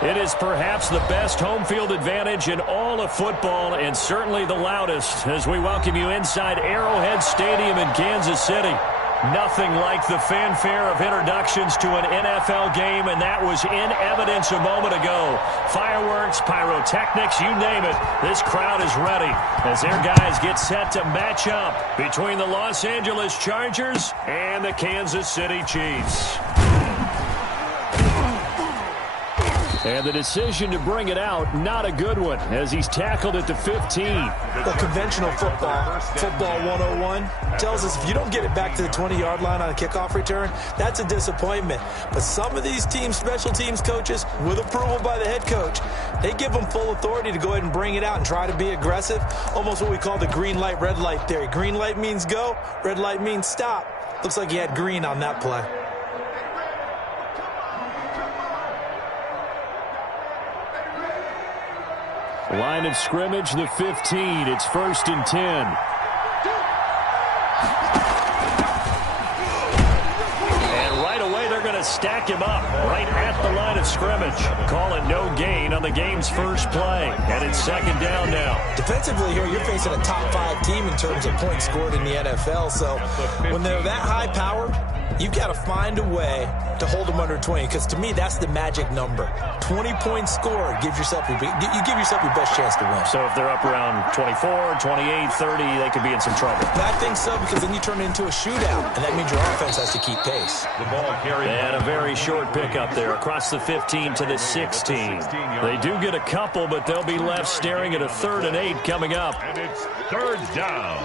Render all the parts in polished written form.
It is perhaps the best home field advantage in all of football and certainly the loudest as we welcome you inside Arrowhead Stadium in Kansas City. Nothing like the fanfare of introductions to an NFL game, and that was in evidence a moment ago. Fireworks, pyrotechnics, you name it. This crowd is ready as their guys get set to match up between the Los Angeles Chargers and the Kansas City Chiefs. And the decision to bring it out, not a good one, as he's tackled at the 15. Well, conventional football 101, tells us if you don't get it back to the 20-yard line on a kickoff return, that's a disappointment. But some of these teams, special teams coaches, with approval by the head coach, they give them full authority to go ahead and bring it out and try to be aggressive, almost what we call the green light, red light theory. Green light means go, red light means stop. Looks like he had green on that play. Line of scrimmage, the 15. It's 1st and 10. And right away, they're going to stack him up right at the line of scrimmage. Call it no gain on the game's first play. And it's 2nd down now. Defensively here, you're facing a top 5 team in terms of points scored in the NFL. So when they're that high powered, you've got to find a way to hold them under 20, because to me, that's the magic number. 20 points scored, you give yourself your best chance to win. So if they're up around 24, 28, 30, they could be in some trouble. I think so, because then you turn it into a shootout, and that means your offense has to keep pace. And a very short pickup there across the 15 to the 16. They do get a couple, but they'll be left staring at a 3rd and 8 coming up. And it's 3rd down.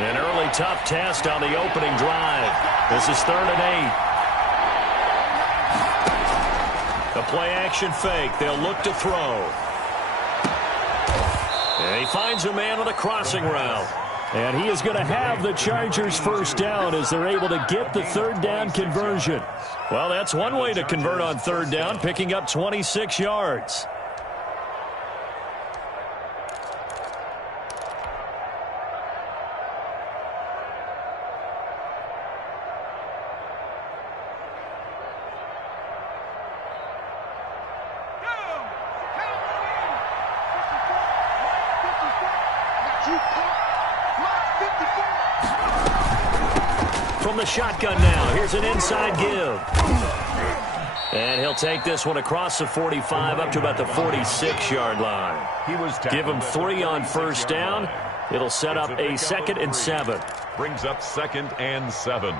An early tough test on the opening drive. This is 3rd and 8. A play-action fake. They'll look to throw. And he finds a man on the crossing route. And he is going to have the Chargers first down as they're able to get the 3rd down conversion. Well, that's one way to convert on 3rd down, picking up 26 yards. From the shotgun now, here's an inside give. And he'll take this one across the 45 up to about the 46-yard line. Give him 3 on first down. It'll set up a 2nd and 7. Brings up 2nd and 7.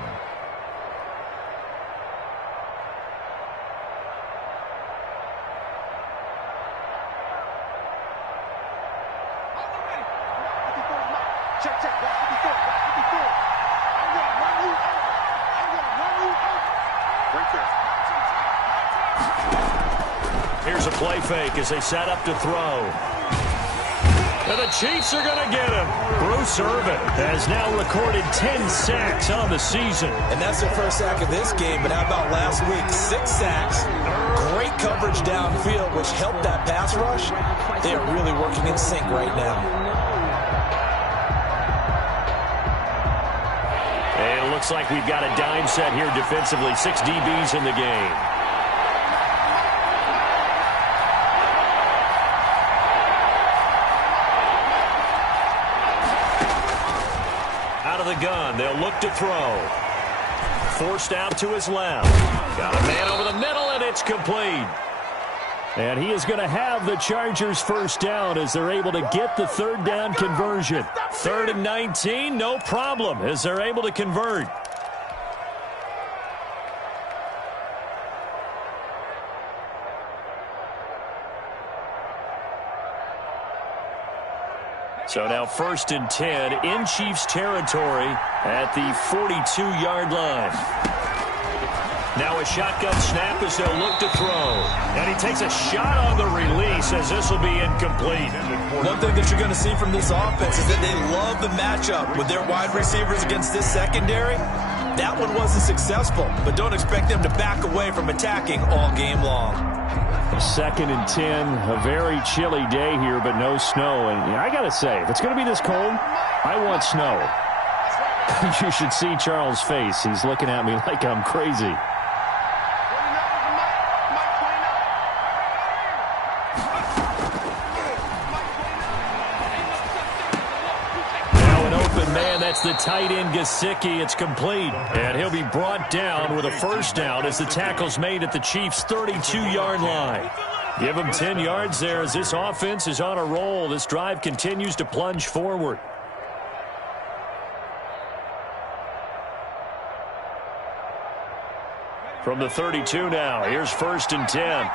Here's a play fake as they set up to throw. And the Chiefs are going to get him. Bruce Irvin has now recorded 10 sacks on the season. And that's their first sack of this game, but how about last week? 6 sacks, great coverage downfield, which helped that pass rush. They are really working in sync right now. And it looks like we've got a dime set here defensively. 6 DBs in the game. Out of the gun, they'll look to throw. Forced out to his left. Got a man over the middle, and it's complete. And he is going to have the Chargers first down as they're able to get the 3rd down conversion. 3rd and 19, no problem as they're able to convert. So now 1st and 10 in Chiefs territory at the 42-yard line. Now a shotgun snap as they'll look to throw. And he takes a shot on the release as this will be incomplete. One thing that you're going to see from this offense is that they love the matchup with their wide receivers against this secondary. That one wasn't successful, but don't expect them to back away from attacking all game long. 2nd and 10, a very chilly day here, but no snow. And I got to say, if it's going to be this cold, I want snow. You should see Charles' face. He's looking at me like I'm crazy. Man, that's the tight end, Gesicki. It's complete. And he'll be brought down with a first down as the tackle's made at the Chiefs' 32-yard line. Give him 10 yards there as this offense is on a roll. This drive continues to plunge forward. From the 32 now, here's 1st and 10.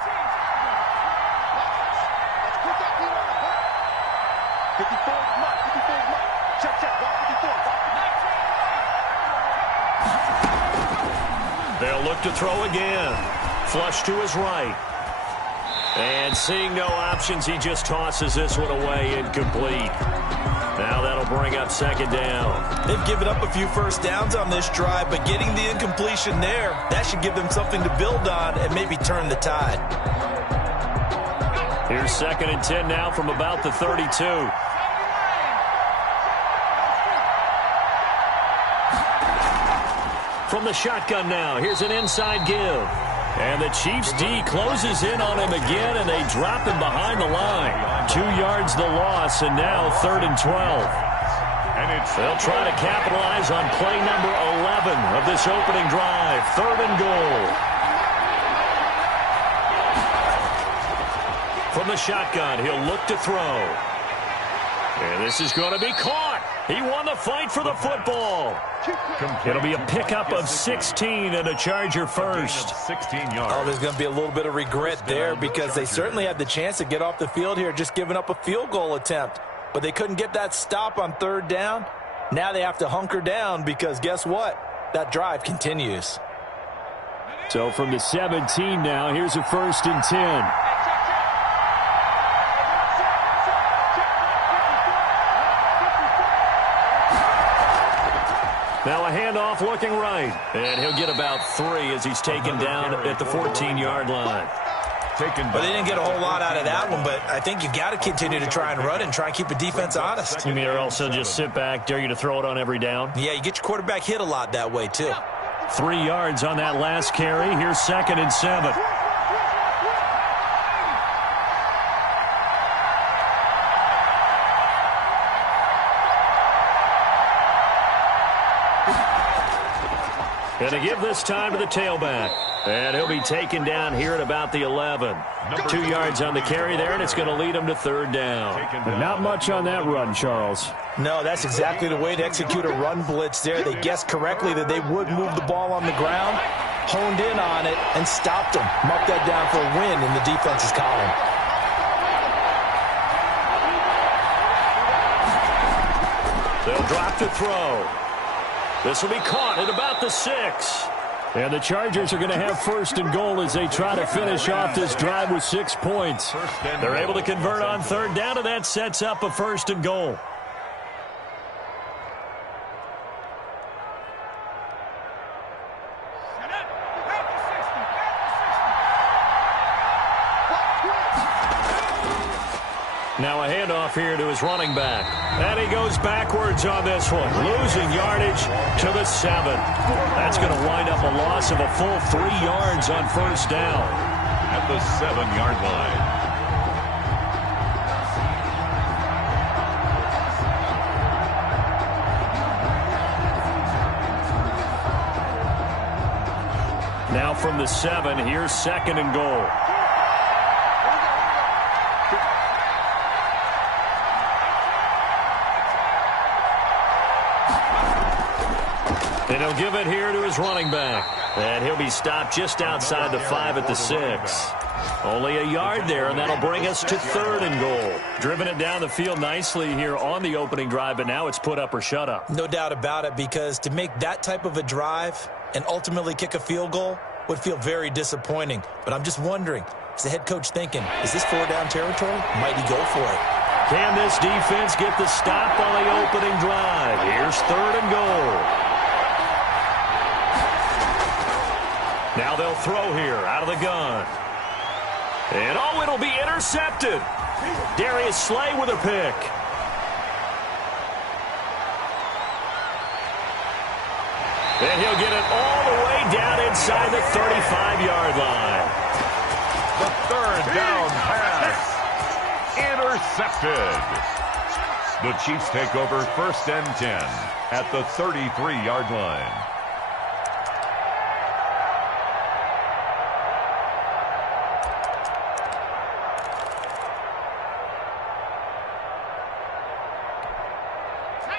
They'll look to throw again. Flush to his right. And seeing no options, he just tosses this one away, incomplete. Now that'll bring up 2nd down. They've given up a few first downs on this drive, but getting the incompletion there, that should give them something to build on and maybe turn the tide. Here's 2nd and 10 now from about the 32. From the shotgun now, here's an inside give. And the Chiefs D closes in on him again, and they drop him behind the line. 2 yards the loss, and now 3rd and 12. They'll try to capitalize on play number 11 of this opening drive. 3rd and goal. From the shotgun, he'll look to throw. And this is going to be caught. He won the fight for the football. It'll be a pickup of 16 and a Charger first. 16 yards. Oh, there's going to be a little bit of regret there because they certainly had the chance to get off the field here, just giving up a field goal attempt. But they couldn't get that stop on 3rd down. Now they have to hunker down because guess what? That drive continues. So from the 17 now, here's a 1st and 10. Now a handoff looking right. And he'll get about 3 as he's taken down at the 14-yard line. But they didn't get a whole lot out of that one, but I think you got to continue to try and run and try and keep the defense honest. You mean or else they'll just sit back, dare you to throw it on every down? Yeah, you get your quarterback hit a lot that way, too. 3 yards on that last carry. Here's 2nd and 7. And to give this time to the tailback. And he'll be taken down here at about the 11. 2 yards on the carry there, and it's going to lead him to 3rd down. But not much on that run, Charles. No, that's exactly the way to execute a run blitz there. They guessed correctly that they would move the ball on the ground, honed in on it, and stopped them. Mark that down for a win in the defense's column. They'll drop to throw. This will be caught at about the 6. And the Chargers are going to have 1st and goal as they try to finish off this drive with 6 points. They're able to convert on 3rd down, and that sets up a 1st and goal. Now a handoff here to his running back. And he goes backwards on this one, losing yardage to the 7. That's going to wind up a loss of a full 3 yards on 1st down. At the 7-yard line. Now from the 7, here's 2nd and goal. And he'll give it here to his running back. And he'll be stopped just outside the 5 at the 6. Only a yard there, and that'll bring us to 3rd and goal. Driven it down the field nicely here on the opening drive, but now it's put up or shut up. No doubt about it, because to make that type of a drive and ultimately kick a field goal would feel very disappointing. But I'm just wondering, is the head coach thinking, is this 4-down territory? Might he go for it? Can this defense get the stop on the opening drive? Here's 3rd and goal. Now they'll throw here out of the gun. And, oh, it'll be intercepted. Darius Slay with a pick. And he'll get it all the way down inside the 35-yard line. The third down pass. Intercepted. The Chiefs take over 1st and 10 at the 33-yard line.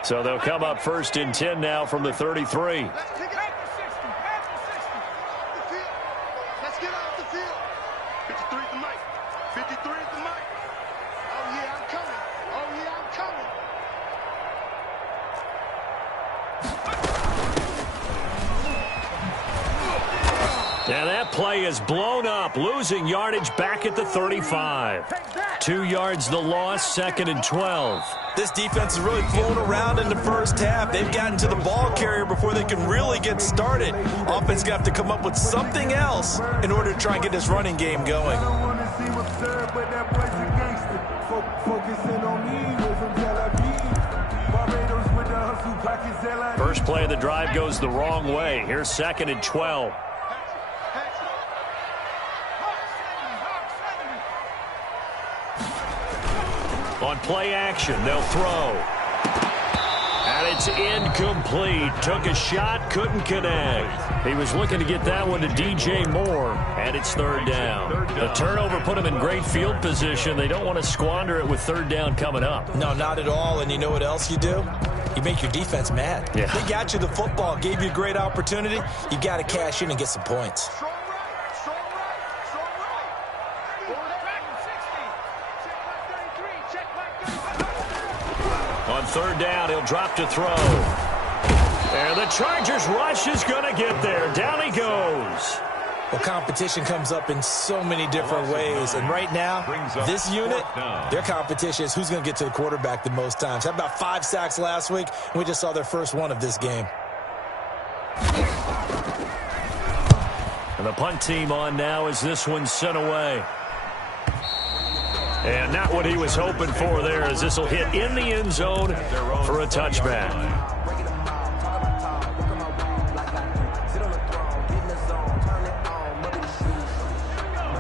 So they'll come up 1st and 10 now from the 33. Let's get off the field. 53 at the mic. 53 at the mic. Oh, yeah, I'm coming. Oh, yeah, I'm coming. Now that play is blown up, losing yardage back at the 35. 2 yards the loss, 2nd and 12. This defense is really flown around in the first half. They've gotten to the ball carrier before they can really get started. Offense got to come up with something else in order to try and get this running game going. First play of the drive goes the wrong way. Here's 2nd and 12. On play action, they'll throw. And it's incomplete. Took a shot, couldn't connect. He was looking to get that one to DJ Moore, and it's 3rd down. The turnover put him in great field position. They don't want to squander it with 3rd down coming up. No, not at all. And you know what else you do? You make your defense mad. Yeah. They got you the football, gave you a great opportunity. You got to cash in and get some points. On 3rd down, he'll drop to throw. And the Chargers rush is going to get there. Down he goes. Well, competition comes up in so many different ways. And right now, this unit, their competition is who's going to get to the quarterback the most times. Had about 5 sacks last week, and we just saw their first one of this game. And the punt team on now as this one's sent away. And not what he was hoping for there, as this will hit in the end zone for a touchback.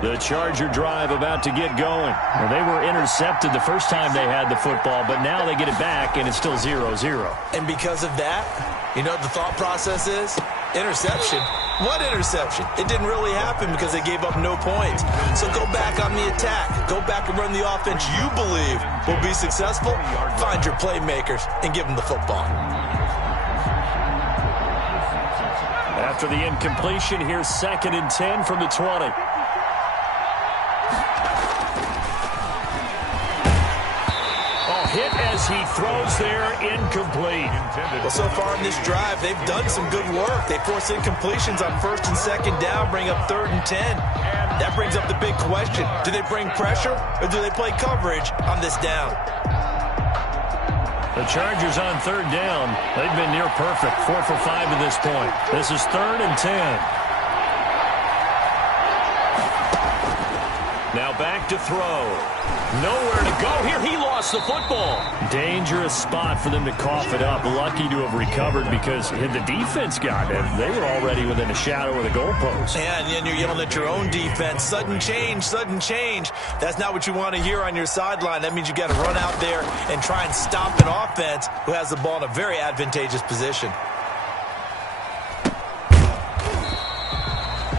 The Charger drive about to get going. Well, they were intercepted the first time they had the football, but now they get it back, and it's still 0-0. And because of that, you know what the thought process is? Interception. What interception? It didn't really happen because they gave up no points. So go back on the attack. Go back and run the offense you believe will be successful. Find your playmakers and give them the football. After the incompletion, here's 2nd and 10 from the 20. Hit as he throws there, incomplete. Well, so far in this drive, they've done some good work. They force incompletions on 1st and 2nd down, bring up 3rd and 10. That brings up the big question. Do they bring pressure or do they play coverage on this down? The Chargers on 3rd down. They've been near perfect, 4 for 5 to this point. This is 3rd and 10. Now back to throw. Nowhere to go here. He lost the football. Dangerous spot for them to cough it up. Lucky to have recovered because had the defense got it, they were already within a shadow of the goalpost. And then you're yelling at your own defense. Sudden change, sudden change. That's not what you want to hear on your sideline. That means you got to run out there and try and stop an offense who has the ball in a very advantageous position.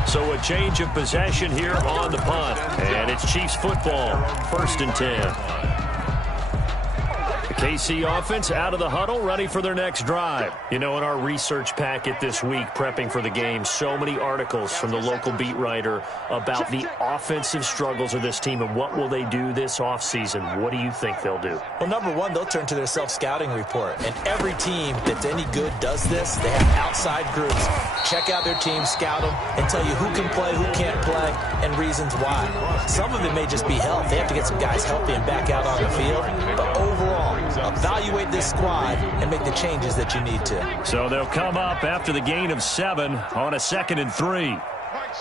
So a change of possession here on the punt. And it's Chiefs football, 1st and 10. The KC offense out of the huddle, ready for their next drive. You know, in our research packet this week, prepping for the game, so many articles from the local beat writer about the offensive struggles of this team and what will they do this offseason. What do you think they'll do? Well, number one, they'll turn to their self-scouting report. And every team that's any good does this. They have outside groups. Check out their team, scout them, and tell you who can play, who can't play, and reasons why. Some of it may just be health. They have to get some guys healthy and back out on the field. But overall, evaluate this squad and make the changes that you need to. So they'll come up after the gain of 7 on a 2nd and 3.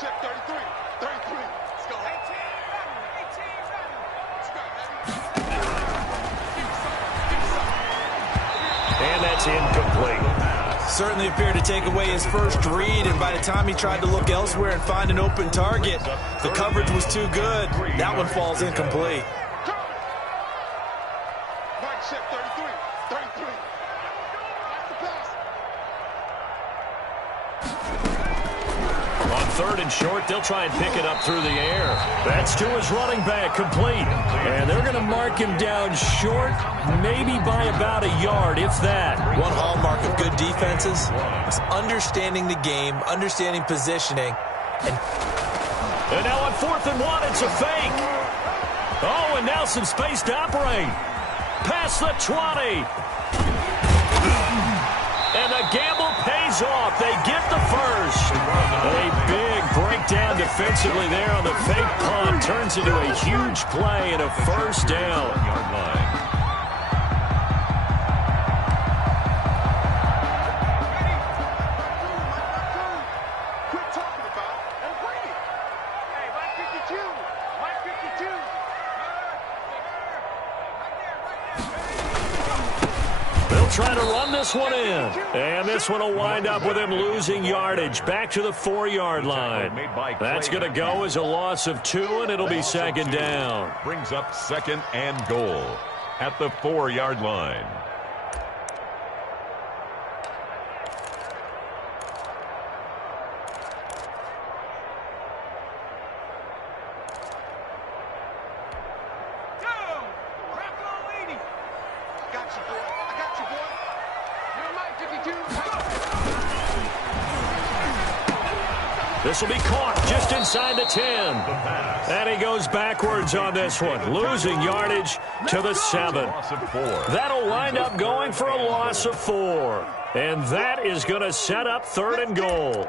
check 33. 33. Let's go. 18 running. Let's go, baby. And that's incomplete. Certainly appeared to take away his first read, and by the time he tried to look elsewhere and find an open target, the coverage was too good. That one falls incomplete. Mike, check 33. 33. That's the pass. On third and short, they'll try and pick it up through the air. That's to his running back, complete. And they're going to mark him down short, maybe by about a yard, if that. One hallmark of good defenses is understanding the game, understanding positioning. And now on 4th and 1, it's a fake. Oh, and now some space to operate. Past the 20. And the gamble pays off. They get the first. A big breakdown defensively there on the fake punt. Turns into a huge play and a first down. Quit talking about it and bring it. Hey, Mike 52. Mike 52. They'll try to run this one in. And this one will wind up with him losing yardage. Back to the 4-yard line. That's going to go as a loss of 2, and it'll be second down. Brings up 2nd and goal at the 4-yard line. This will be caught just inside the 10. And he goes backwards on this one, losing yardage to the 7. That'll wind up going for a loss of 4. And that is going to set up 3rd and goal.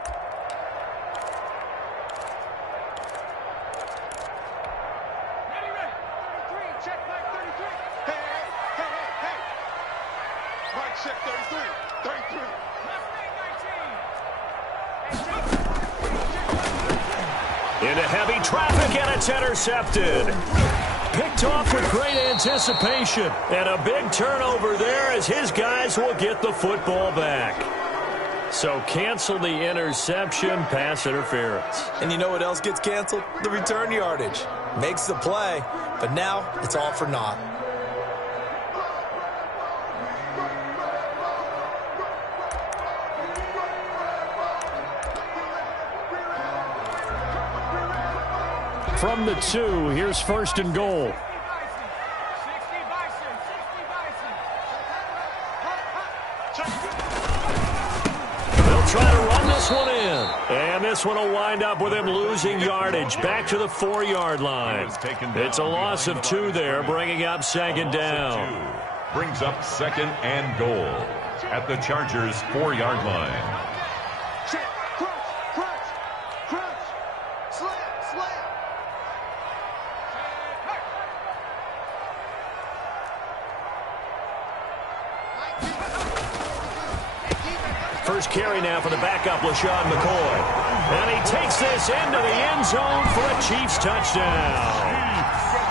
Into heavy traffic, and it's intercepted. Picked off with great anticipation. And a big turnover there as his guys will get the football back. So cancel the interception, pass interference. And you know what else gets canceled? The return yardage. Makes the play, but now it's all for naught. From the 2, here's 1st and goal. They'll try to run this one in. And this one will wind up with him losing yardage. Back to the 4-yard line. It's a loss of 2 there, bringing up 2nd down. Brings up 2nd and goal at the Chargers' 4-yard line. First carry now for the backup, LaShawn McCoy. And he takes this into the end zone for a Chiefs touchdown.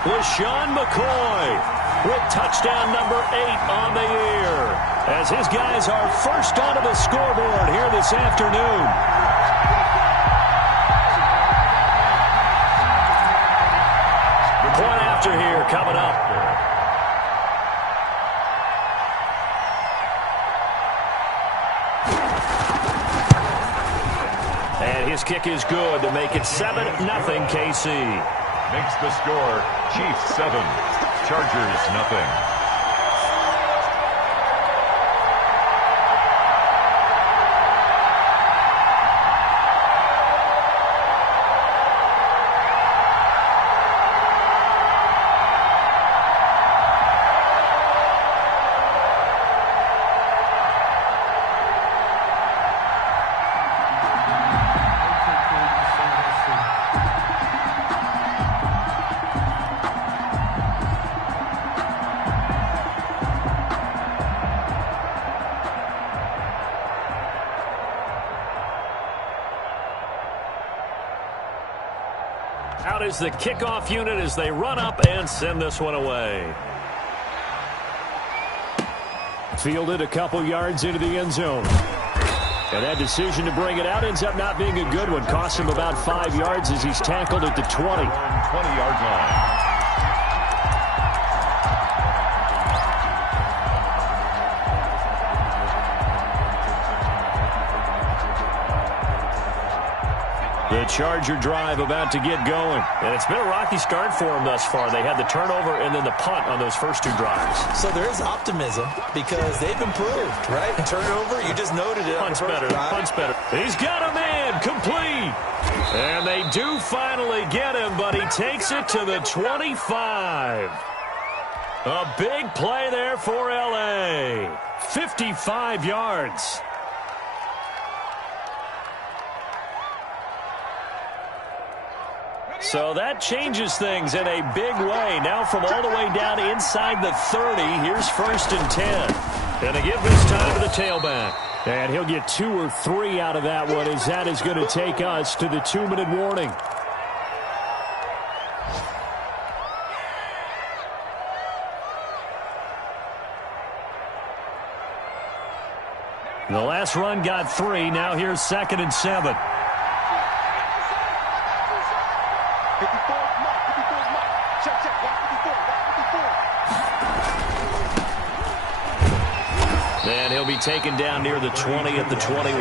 LaShawn McCoy with touchdown number 8 on the year, as his guys are first onto the scoreboard here this afternoon. Point after here coming up. And his kick is good to make it 7-0 KC. Makes the score Chiefs 7, Chargers nothing. is the kickoff unit as they run up and send this one away. Fielded a couple yards into the end zone. And that decision to bring it out ends up not being a good one. Costs him about 5 yards as he's tackled at the 20. 20-yard line. The Charger drive about to get going. And it's been a rocky start for them thus far. They had the turnover and then the punt on those first 2 drives. So there is optimism because they've improved, right? Turnover, you just noted it. Punt's better. Punt's better. He's got a man. Complete. And they do finally get him, but he takes it to the 25. A big play there for L.A. 55 yards. So that changes things in a big way. Now from all the way down inside the 30, here's 1st and 10. And they give this time to the tailback. And he'll get 2 or 3 out of that one as that is going to take us to the 2-minute warning. The last run got 3. Now here's 2nd and 7. And he'll be taken down near the 20 at the 21.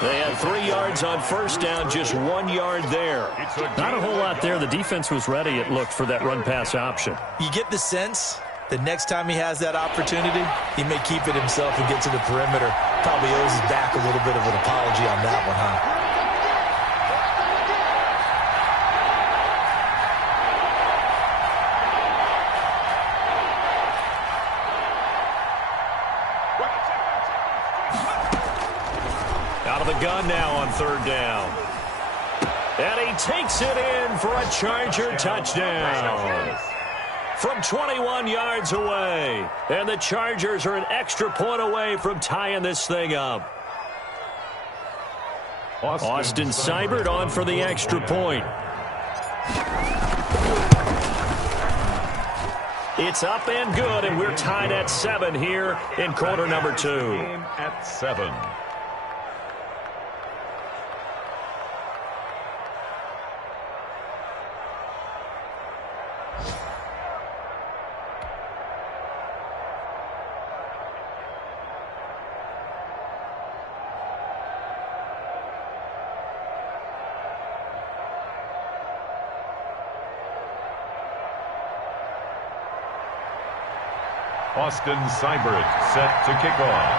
They had 3 yards on 1st down, just 1 yard there. Not a whole lot there. The defense was ready, it looked, for that run-pass option. You get the sense that next time he has that opportunity, he may keep it himself and get to the perimeter. Probably owes his back a little bit of an apology on that one, huh? Gun now on 3rd down. And he takes it in for a Charger touchdown. From 21 yards away. And the Chargers are an extra point away from tying this thing up. Austin Seibert on for the extra point. It's up and good, and we're tied at 7 here in quarter number 2. At 7. Austin Seibert set to kick off.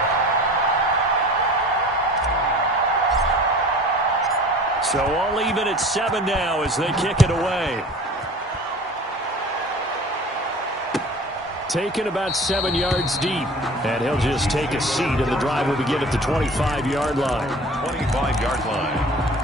So all even at 7 now as they kick it away. Taken about 7 yards deep. And he'll just take a seat, and the drive will begin at the 25-yard line. 25-yard line.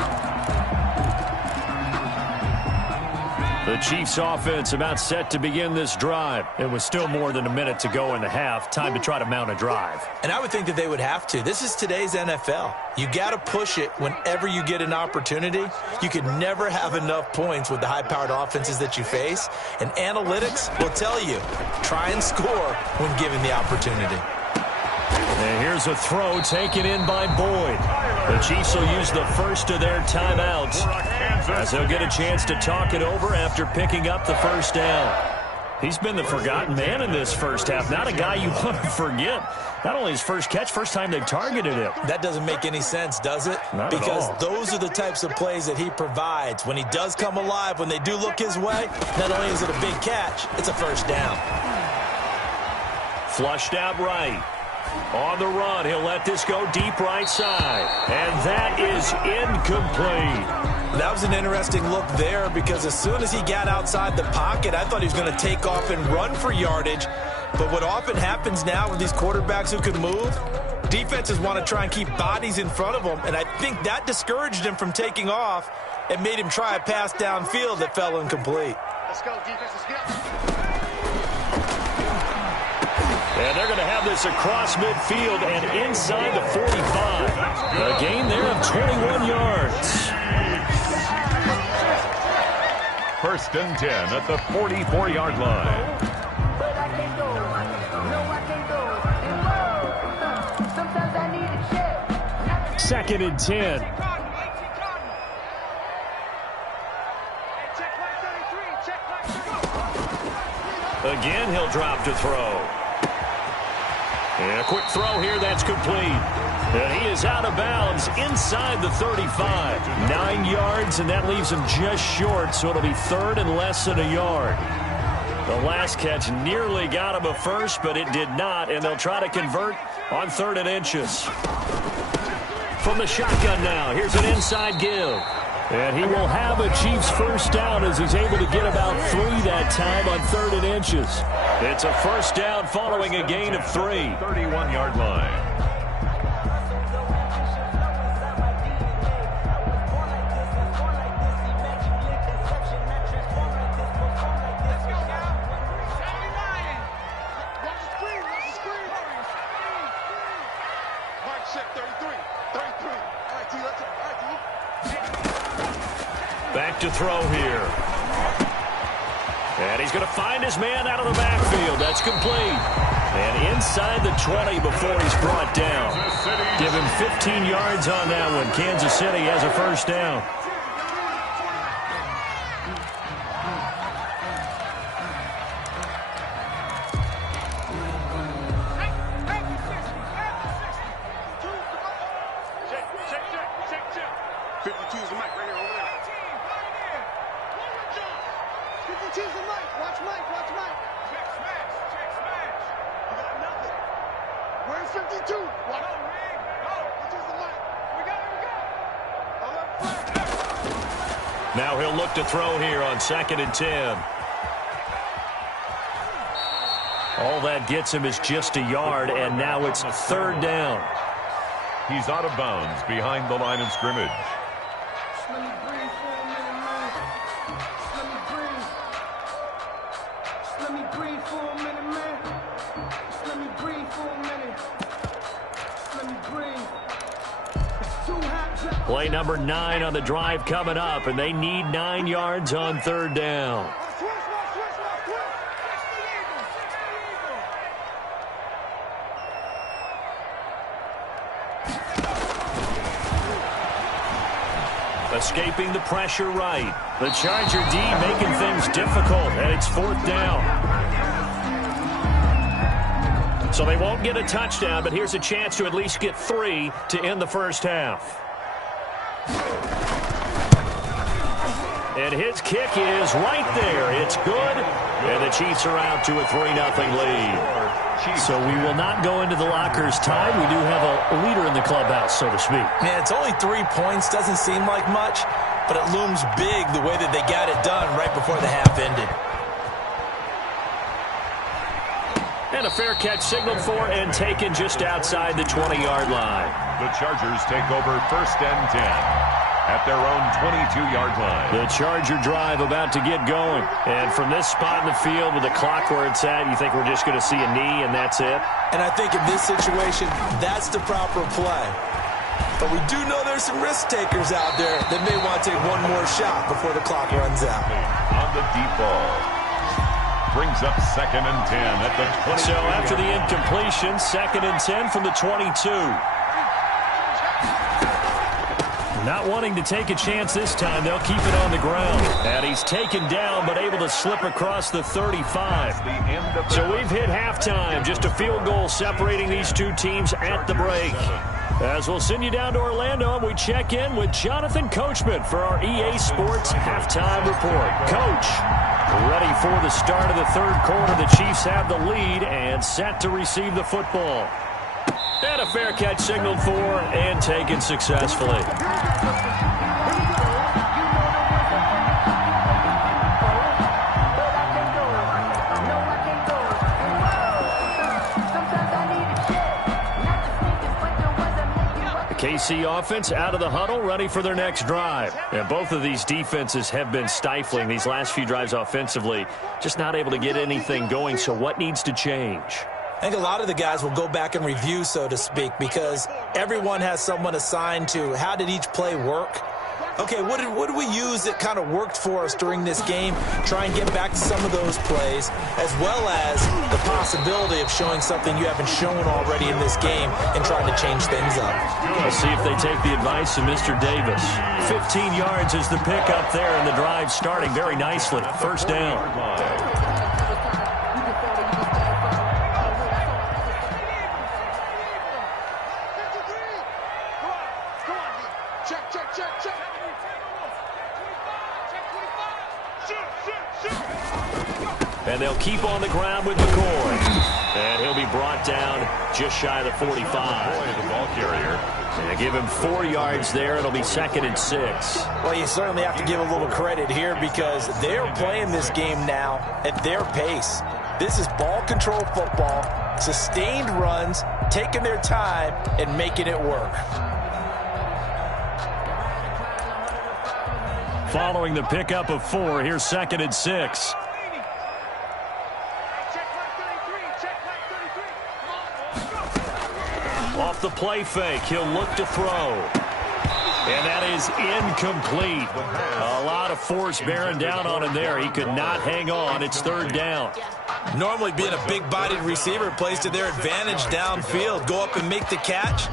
The Chiefs offense about set to begin this drive. It was still more than a minute to go in the half. Time to try to mount a drive. And I would think that they would have to. This is today's NFL. You got to push it whenever you get an opportunity. You could never have enough points with the high-powered offenses that you face. And analytics will tell you, try and score when given the opportunity. And here's a throw taken in by Boyd. The Chiefs will use the first of their timeouts as they'll get a chance to talk it over after picking up the 1st down. He's been the forgotten man in this first half. Not a guy you want to forget. Not only his first catch, first time they targeted him. That doesn't make any sense, does it? Not because at all. Those are the types of plays that he provides. When he does come alive, when they do look his way, not only is it a big catch, it's a 1st down. Flushed out right. On the run, he'll let this go deep right side. And that is incomplete. That was an interesting look there because as soon as he got outside the pocket, I thought he was going to take off and run for yardage. But what often happens now with these quarterbacks who can move, defenses want to try and keep bodies in front of them. And I think that discouraged him from taking off and made him try a pass downfield that fell incomplete. Let's go, defense. Let's get And they're going to have this across midfield and inside the 45. A gain there of 21 yards. First and 10 at the 44-yard line. But I can't go. No, I can't go. Sometimes I need a check. Second and 10. Again, he'll drop to throw. And a quick throw here, that's complete. And he is out of bounds inside the 35. 9 yards, and that leaves him just short, so it'll be third and less than a yard. The last catch nearly got him a first, but it did not, and they'll try to convert on 3rd and inches. From the shotgun now, here's an inside give. And he will have a Chiefs first down as he's able to get about 3 that time on 3rd and inches. It's a first down following a gain of 3. 31-yard line. Back to throw here. And he's going to find his man out of the backfield. That's complete. And inside the 20 before he's brought down. Give him 15 yards on that one. Kansas City has a first down. Now he'll look to throw here on 2nd and 10. All that gets him is just a yard, and now it's 3rd down. He's out of bounds behind the line of scrimmage. Let me breathe for a minute, man. Let me breathe. Let me breathe for a minute, man. Let me breathe for a minute. Let me breathe. It's too hot. Play number 9 on the drive coming up, and they need 9 yards on 3rd down. Escaping the pressure right. The Charger D making things difficult, and it's 4th down. So they won't get a touchdown, but here's a chance to at least get 3 to end the first half. And his kick is right there. It's good. And the Chiefs are out to a 3-0 lead. So we will not go into the lockers tied. We do have a leader in the clubhouse, so to speak. Man, it's only 3 points. Doesn't seem like much, but it looms big the way that they got it done right before the half ended. And a fair catch signaled for and taken just outside the 20-yard line. The Chargers take over 1st and 10 at their own 22-yard line. The Charger drive about to get going. And from this spot in the field with the clock where it's at, you think we're just going to see a knee and that's it? And I think in this situation, that's the proper play. But we do know there's some risk takers out there that may want to take one more shot before the clock runs out. On the deep ball. Brings up 2nd and 10 at the 22. So after the incompletion, 2nd and 10 from the 22. Not wanting to take a chance this time, they'll keep it on the ground. And he's taken down, but able to slip across the 35. So we've hit halftime. Just a field goal separating these two teams at the break. As we'll send you down to Orlando, and we check in with Jonathan Coachman for our EA Sports Halftime Report. Coach, ready for the start of the 3rd quarter. The Chiefs have the lead and set to receive the football. And a fair catch signaled for and taken successfully. KC offense out of the huddle, ready for their next drive. And both of these defenses have been stifling these last few drives offensively. Just not able to get anything going, so what needs to change? I think a lot of the guys will go back and review, so to speak, because everyone has someone assigned to how did each play work. Okay, what did we use that kind of worked for us during this game? Try and get back to some of those plays, as well as the possibility of showing something you haven't shown already in this game and trying to change things up. We'll see if they take the advice of Mr. Davis. 15 yards is the pickup there, and the drive starting very nicely. First down. And they'll keep on the ground with McCoy. And he'll be brought down just shy of the 45. The ball carrier. And they give him 4 yards there. It'll be 2nd and 6. Well, you certainly have to give a little credit here because they're playing this game now at their pace. This is ball control football, sustained runs, taking their time, and making it work. Following the pickup of 4, here's 2nd and 6. Off the play fake, he'll look to throw. And that is incomplete. A lot of force bearing down on him there. He could not hang on. It's 3rd down. Normally being a big-bodied receiver plays to their advantage downfield. Go up and make the catch,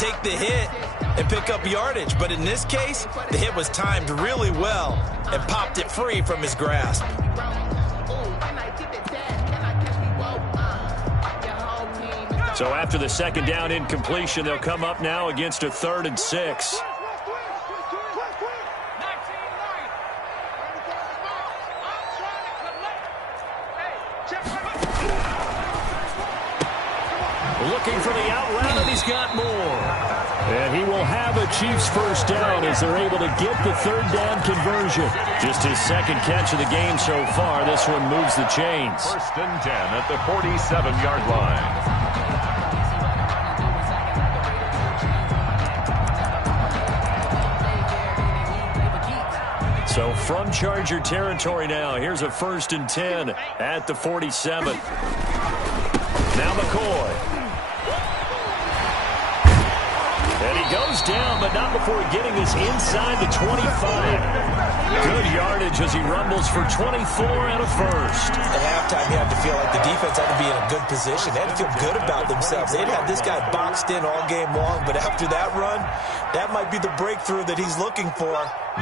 take the hit, and pick up yardage. But in this case, the hit was timed really well and popped it free from his grasp. So after the 2nd down incompletion, they'll come up now against a 3rd and 6. Looking for the out route, and he's got more. And he will have a Chiefs first down as they're able to get the 3rd down conversion. Just his 2nd catch of the game so far. This one moves the chains. 1st and 10 at the 47-yard line. So from Charger territory now, here's a 1st and 10 at the 47. Now McCoy. And he goes down, but not before getting this inside the 25. Good yardage as he rumbles for 24 and a first. At halftime, you have to feel like the defense had to be in a good position. They had to feel good about themselves. They'd had this guy boxed in all game long, but after that run, that might be the breakthrough that he's looking for.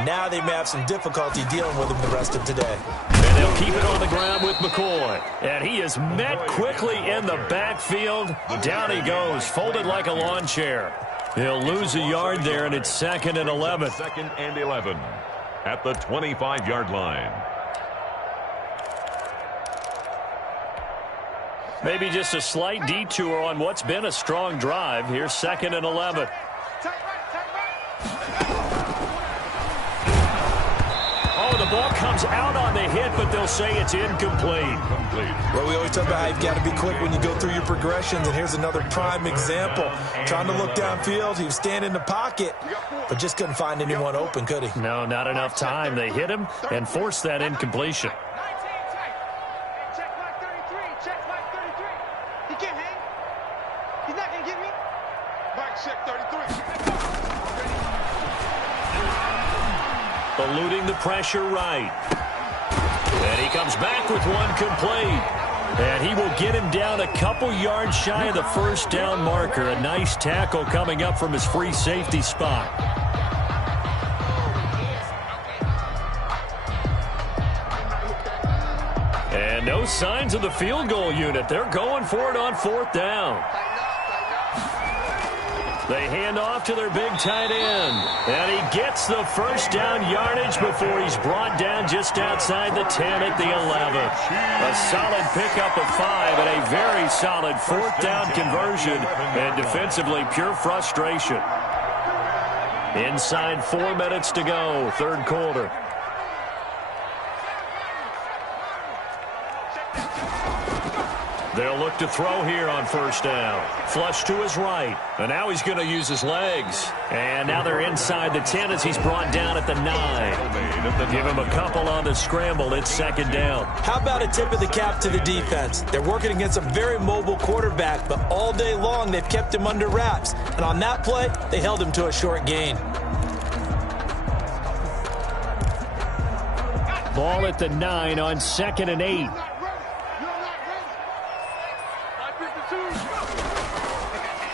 Now they may have some difficulty dealing with him the rest of today. And they'll keep it on the ground with McCoy. And he is met quickly in the backfield. Down he goes, folded like a lawn chair. He'll lose a yard there, and it's 2nd and 11. 2nd and 11 at the 25-yard line. Maybe just a slight detour on what's been a strong drive. Here's 2nd and 11. Oh, the ball comes out on the hit, but they'll say it's incomplete. Well, we always talk about how you've got to be quick when you go through your progressions, and here's another prime example. Trying to look downfield, he was standing in the pocket, but just couldn't find anyone open, could he? No, not enough time. They hit him and forced that incompletion. Check flag 33. Check flag 33. He can't hang. He's not going to get me. Mike, check 33. Eluding the pressure right. And he comes back with one complete. And he will get him down a couple yards shy of the 1st down marker. A nice tackle coming up from his free safety spot. And no signs of the field goal unit. They're going for it on 4th down. They hand off to their big tight end. And he gets the 1st down yardage before he's brought down just outside the 10 at the 11. A solid pickup of 5 and a very solid 4th down conversion. And defensively, pure frustration. Inside 4 minutes to go, 3rd quarter. They'll look to throw here on 1st down. Flush to his right. And now he's going to use his legs. And now they're inside the 10 as he's brought down at the 9. Give him a couple on the scramble. It's 2nd down. How about a tip of the cap to the defense? They're working against a very mobile quarterback, but all day long they've kept him under wraps. And on that play, they held him to a short gain. Ball at the 9 on 2nd and 8.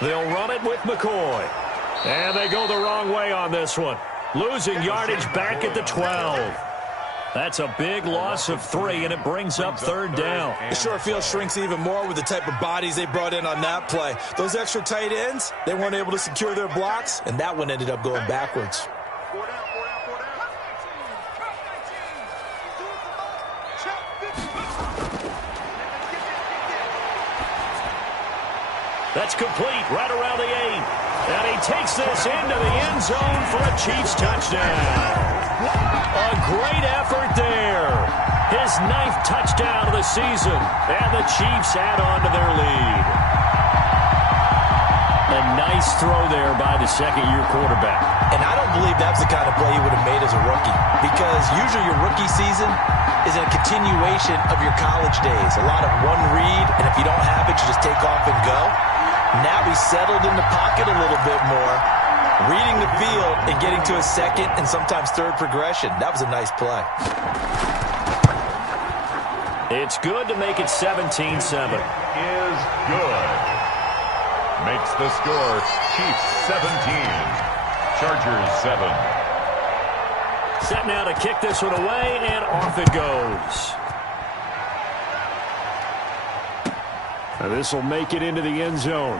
They'll run it with McCoy. And they go the wrong way on this one. Losing yardage back at the 12. That's a big loss of 3, and it brings up 3rd down. The short field shrinks even more with the type of bodies they brought in on that play. Those extra tight ends, they weren't able to secure their blocks, and that one ended up going backwards. That's complete right around the 8. And he takes this into the end zone for a Chiefs touchdown. A great effort there. His 9th touchdown of the season. And the Chiefs add on to their lead. A nice throw there by the second-year quarterback. And I don't believe that's the kind of play he would have made as a rookie. Because usually your rookie season is a continuation of your college days. A lot of one read, and if you don't have it, you just take off and go. Now he's settled in the pocket a little bit more, reading the field and getting to a second and sometimes third progression. That was a nice play. It's good to make it 17-7. Is good. Makes the score Chiefs 17, Chargers 7. Set now to kick this one away, and off it goes. This will make it into the end zone.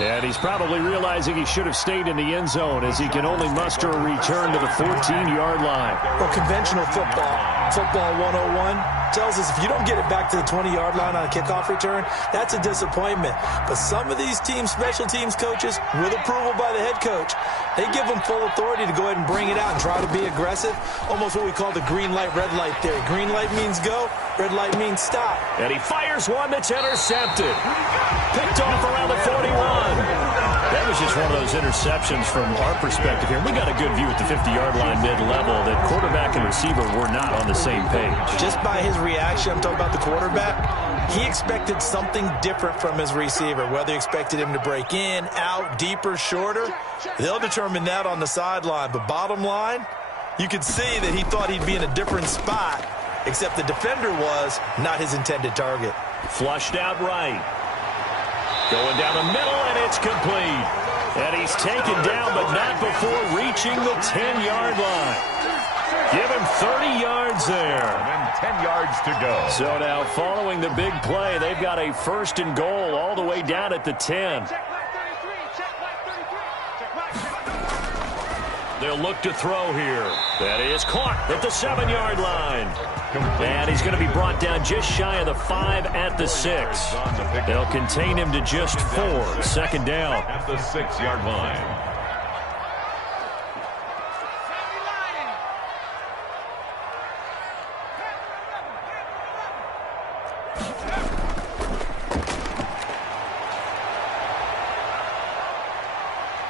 And he's probably realizing he should have stayed in the end zone as he can only muster a return to the 14-yard line. Well, conventional football 101, tells us if you don't get it back to the 20-yard line on a kickoff return, that's a disappointment. But some of these special teams coaches, with approval by the head coach, they give them full authority to go ahead and bring it out and try to be aggressive. Almost what we call the green light, red light theory. Green light means go, red light means stop. And he fires one that's intercepted. Picked off around the 41. That was just one of those interceptions from our perspective here. We got a good view at the 50-yard line mid-level that quarterback and receiver were not on the same page. Just by his reaction, I'm talking about the quarterback, he expected something different from his receiver. Whether he expected him to break in, out, deeper, shorter, they'll determine that on the sideline. But bottom line, you could see that he thought he'd be in a different spot, except the defender was not his intended target. Flushed out right. Going down the middle, and it's complete. And he's taken down, but not before reaching the 10-yard line. Give him 30 yards there. And 10 yards to go. So now, following the big play, they've got a 1st and goal all the way down at the 10. They'll look to throw here. That is caught at the 7-yard line. And he's going to be brought down just shy of the 5 at the 6. They'll contain him to just 4. 2nd down. At the 6-yard line.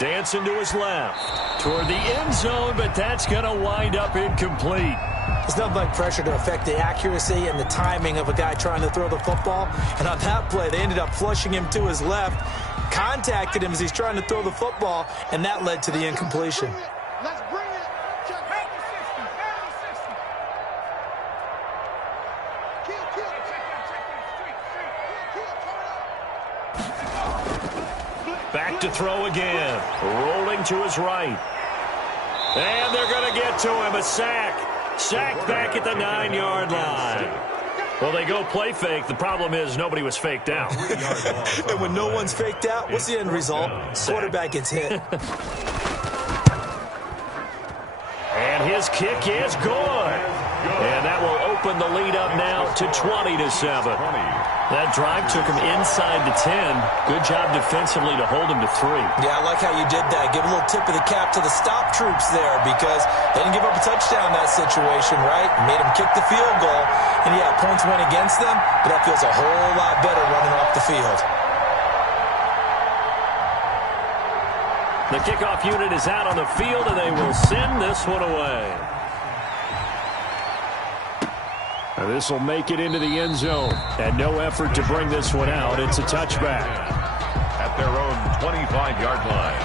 Dancing to his left. Toward the end zone, but that's going to wind up incomplete. There's nothing like pressure to affect the accuracy and the timing of a guy trying to throw the football. And on that play, they ended up flushing him to his left, contacted him as he's trying to throw the football, and that led to the incompletion. Let's bring it. Back to throw again. Rolling to his right. And they're going to get to him. A sack. Sacked back at the 9-yard line. Well, they go play fake. The problem is nobody was faked out. And when no one's faked out, what's the end result? Quarterback gets hit. And his kick is good. And that will open the lead up now to 20-7. That drive took him inside the 10. Good job defensively to hold him to 3. Yeah, I like how you did that. Give a little tip of the cap to the stop troops there because they didn't give up a touchdown in that situation, right? Made them kick the field goal. And, yeah, points went against them, but that feels a whole lot better running off the field. The kickoff unit is out on the field, and they will send this one away. Now this will make it into the end zone. And no effort to bring this one out. It's a touchback. At their own 25-yard line.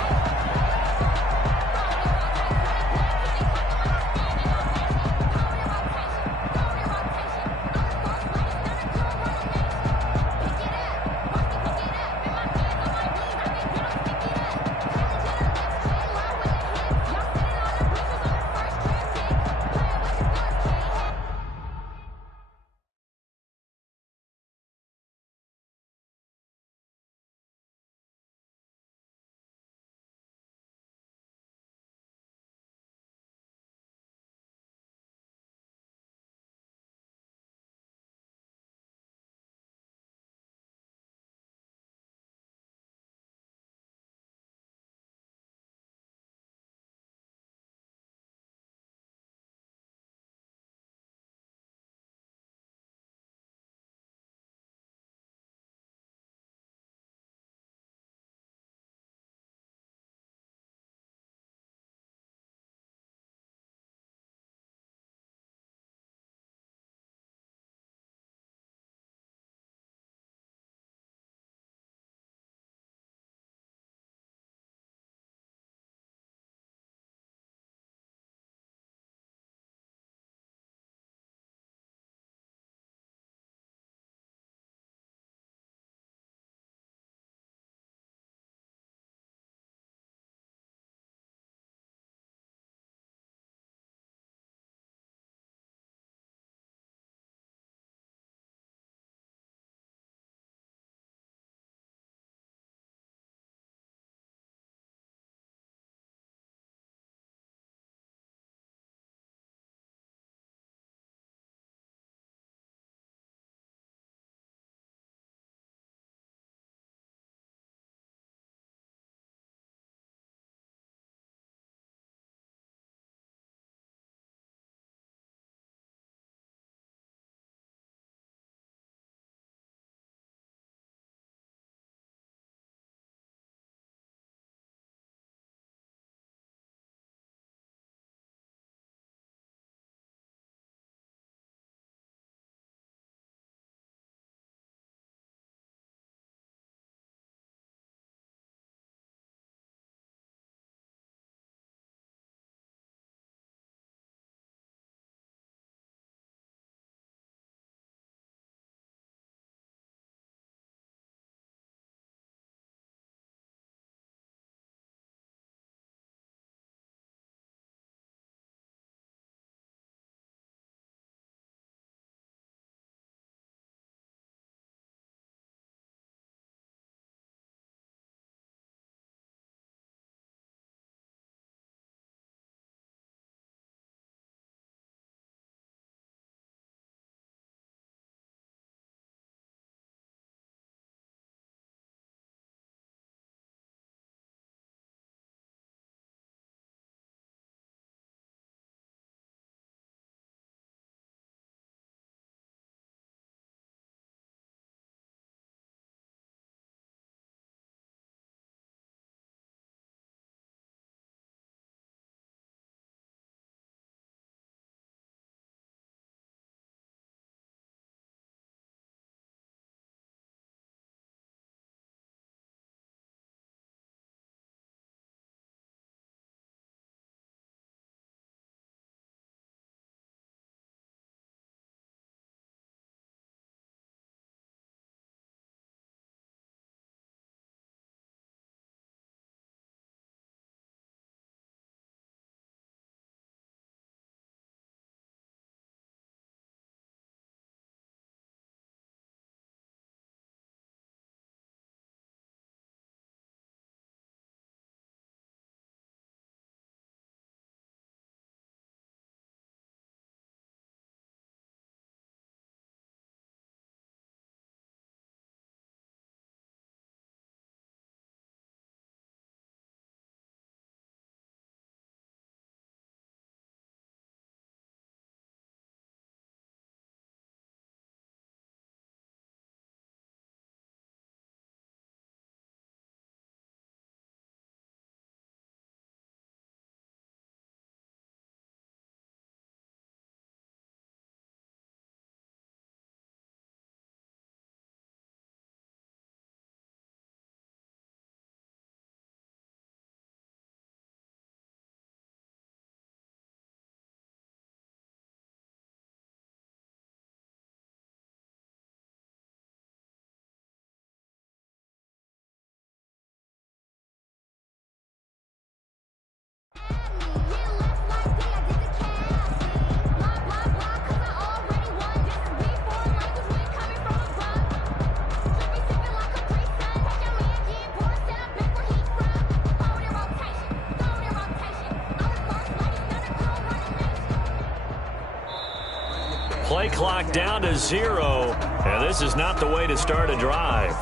play clock down to 0. And this is not the way to start a drive.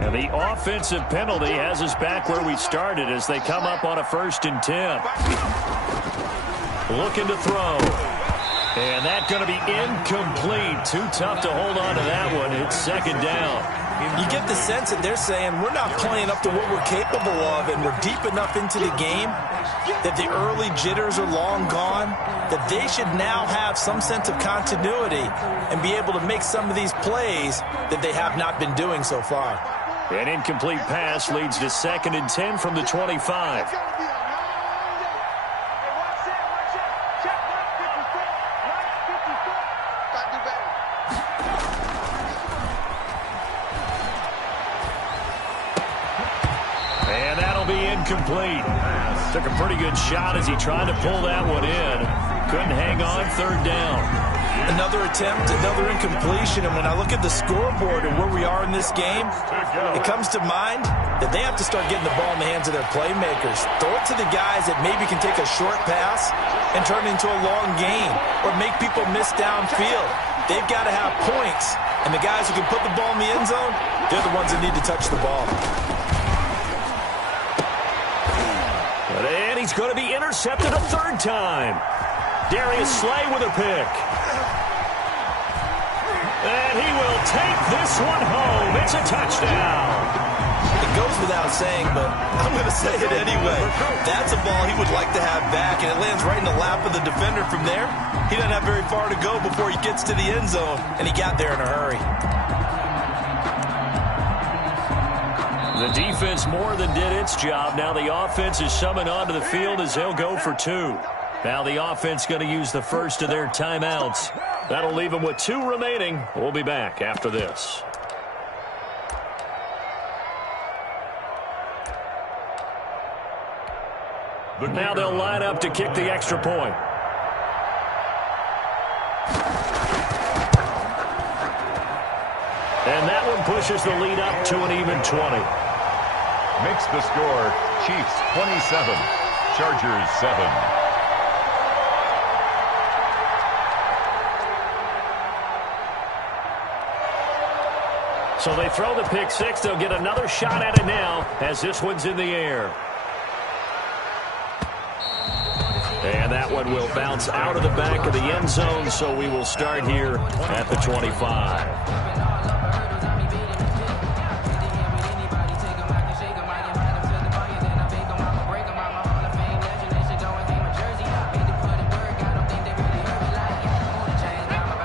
And the offensive penalty has us back where we started as they come up on a 1st and 10. Looking to throw. And that's going to be incomplete. Too tough to hold on to that one. It's 2nd down. You get the sense that they're saying we're not playing up to what we're capable of, and we're deep enough into the game that the early jitters are long gone, that they should now have some sense of continuity and be able to make some of these plays that they have not been doing so far. An incomplete pass leads to 2nd and 10 from the 25. And that'll be incomplete. Took a pretty good shot as he tried to pull that one in. Couldn't hang on. 3rd down. Another attempt, another incompletion, and when I look at the scoreboard and where we are in this game, it comes to mind that they have to start getting the ball in the hands of their playmakers. Throw it to the guys that maybe can take a short pass and turn it into a long gain or make people miss downfield. They've got to have points, and the guys who can put the ball in the end zone, they're the ones that need to touch the ball. And he's going to be intercepted a 3rd time. Darius Slay with a pick. And he will take this one home. It's a touchdown. It goes without saying, but I'm going to say it anyway. That's a ball he would like to have back, and it lands right in the lap of the defender from there. He doesn't have very far to go before he gets to the end zone, and he got there in a hurry. The defense more than did its job. Now the offense is summoned onto the field as they'll go for 2. Now the offense going to use the first of their timeouts. That'll leave them with 2 remaining. We'll be back after this. Now they'll line up to kick the extra point. And that one pushes the lead up to an even 20. Makes the score Chiefs 27, Chargers 7. So they throw the pick 6. They'll get another shot at it now as this one's in the air. And that one will bounce out of the back of the end zone, so we will start here at the 25.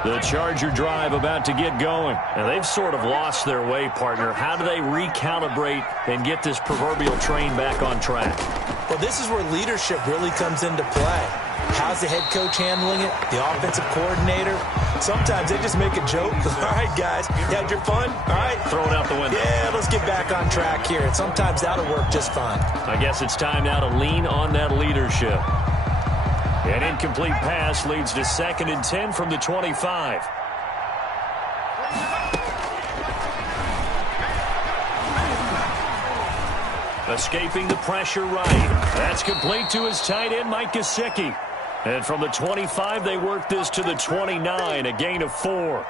The Charger drive about to get going. And they've sort of lost their way, partner. How do they recalibrate and get this proverbial train back on track? Well, this is where leadership really comes into play. How's the head coach handling it? The offensive coordinator? Sometimes they just make a joke. All right, guys, you had your fun? All right. Throw it out the window. Yeah, let's get back on track here. And sometimes that'll work just fine. I guess it's time now to lean on that leadership. An incomplete pass leads to 2nd and 10 from the 25. Escaping the pressure right. That's complete to his tight end, Mike Gesicki. And from the 25, they work this to the 29, a gain of 4.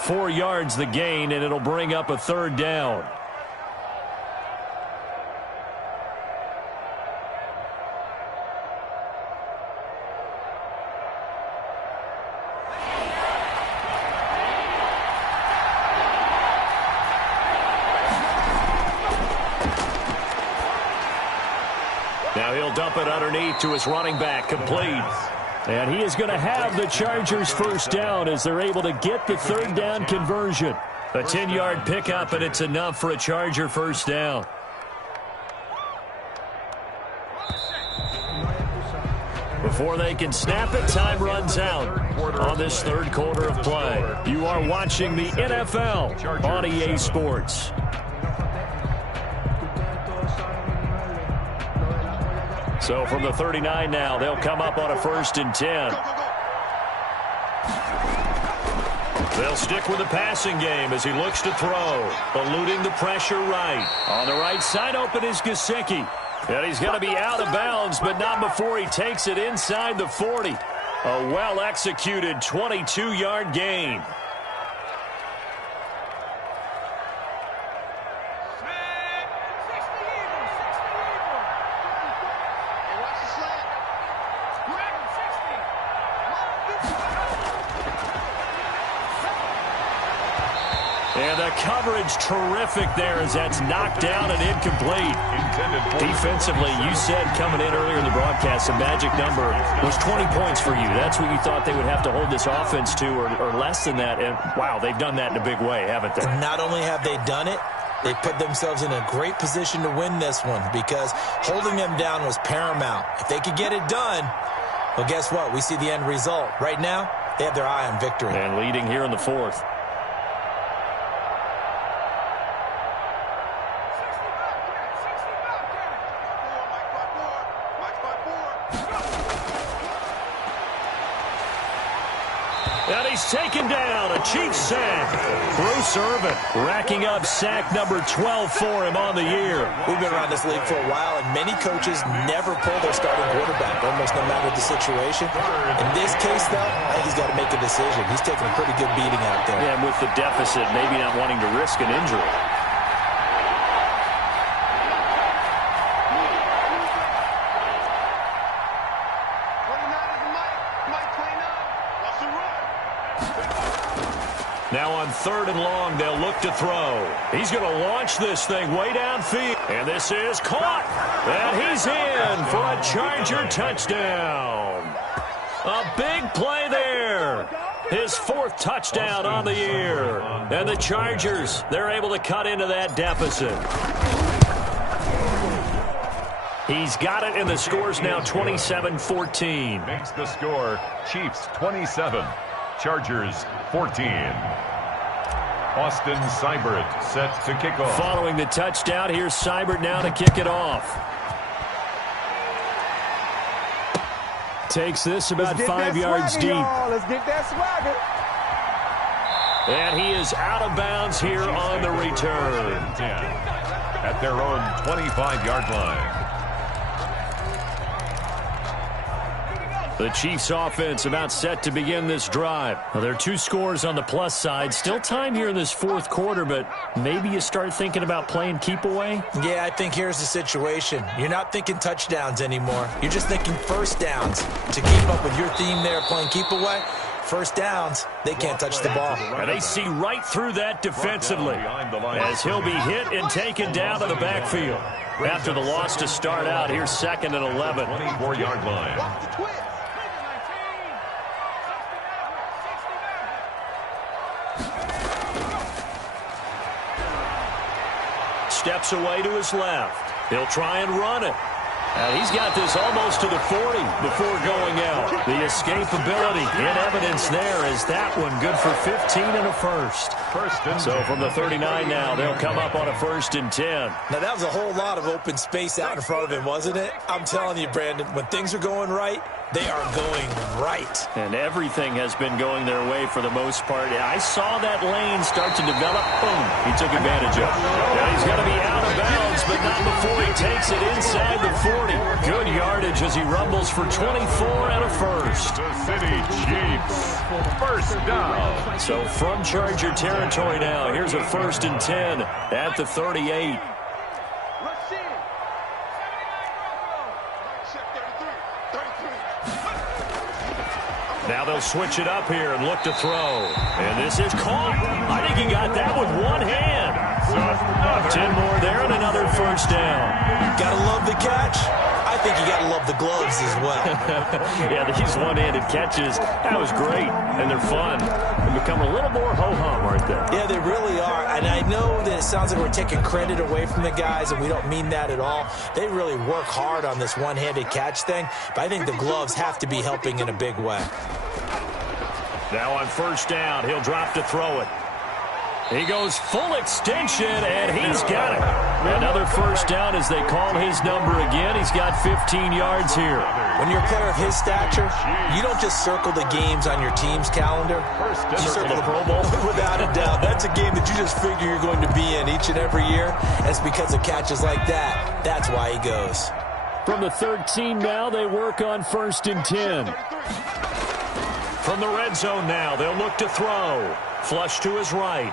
4 yards the gain, and it'll bring up a 3rd down. Now he'll dump it underneath to his running back, complete. And he is going to have the Chargers first down as they're able to get the 3rd down conversion. A 10-yard pickup, and it's enough for a Charger first down. Before they can snap it, time runs out on this 3rd quarter of play. You are watching the NFL on EA Sports. So from the 39 now, they'll come up on a 1st and 10. They'll stick with the passing game as he looks to throw. Eluding the pressure right. On the right side open is Gesicki. And he's going to be out of bounds, but not before he takes it inside the 40. A well-executed 22-yard gain. And the coverage terrific there as that's knocked down and incomplete. Defensively, you said coming in earlier in the broadcast, the magic number was 20 points for you. That's what you thought they would have to hold this offense to or less than that. And, wow, they've done that in a big way, haven't they? Not only have they done it, they put themselves in a great position to win this one because holding them down was paramount. If they could get it done, well, guess what? We see the end result. Right now, they have their eye on victory. And leading here in the fourth. And he's taken down, a Chiefs sack. Bruce Irvin racking up sack number 12 for him on the year. We've been around this league for a while, and many coaches never pull their starting quarterback, almost no matter the situation. In this case, though, I think he's got to make a decision. He's taking a pretty good beating out there. Yeah, and with the deficit, maybe not wanting to risk an injury. Now on 3rd and long, they'll look to throw. He's going to launch this thing way downfield. And this is caught. And he's in for a Charger touchdown. A big play there. His 4th touchdown on the year. And the Chargers, they're able to cut into that deficit. He's got it, and the score's now 27-14. Makes the score Chiefs 27. Chargers 14. Austin Seibert set to kick off. Following the touchdown, here's Seibert now to kick it off. Takes this about 5 yards deep. Let's get that swagger. And he is out of bounds here on the return. 10 at their own 25-yard line. The Chiefs offense about set to begin this drive. Well, there are 2 scores on the plus side. Still time here in this 4th quarter, but maybe you start thinking about playing keep away? Yeah, I think here's the situation. You're not thinking touchdowns anymore. You're just thinking first downs. To keep up with your theme there, playing keep away, first downs, they can't touch the ball. And they see right through that defensively as he'll be hit and taken down to the backfield. After the loss to start out, here's 2nd and 11. 24-yard line. Steps away to his left. He'll try and run it. And he's got this almost to the 40 before going out. The escapability in evidence there is that one good for 15 and a first. So from the 39 now, they'll come up on a 1st and 10. Now, that was a whole lot of open space out in front of him, wasn't it? I'm telling you, Brandon, when things are going right, they are going right. And everything has been going their way for the most part. I saw that lane start to develop. Boom. He took advantage of it. Now he's going to be out of bounds, but not before he takes it inside the 40. Good yardage as he rumbles for 24 and a first. The City Chiefs. First down. So from Charger territory now, here's a 1st and 10 at the 38. Now they'll switch it up here and look to throw. And this is caught. I think he got that with one hand. 10 more there and another 1st down. Gotta love the catch. I think you gotta love the gloves as well. Yeah, these one-handed catches, that was great. And they're fun. They become a little more ho-hum, aren't they? Yeah, they really are. And I know that it sounds like we're taking credit away from the guys, and we don't mean that at all. They really work hard on this one-handed catch thing, but I think the gloves have to be helping in a big way. Now on 1st down, he'll drop to throw it. He goes full extension, and he's got it. Another first down as they call his number again. He's got 15 yards here. When you're a player of his stature, you don't just circle the games on your team's calendar. You circle the Pro Bowl. Without a doubt. That's a game that you just figure you're going to be in each and every year. And it's because of catches like that. That's why he goes. From the 13 now, they work on 1st and 10. From the red zone now, they'll look to throw. Flush to his right.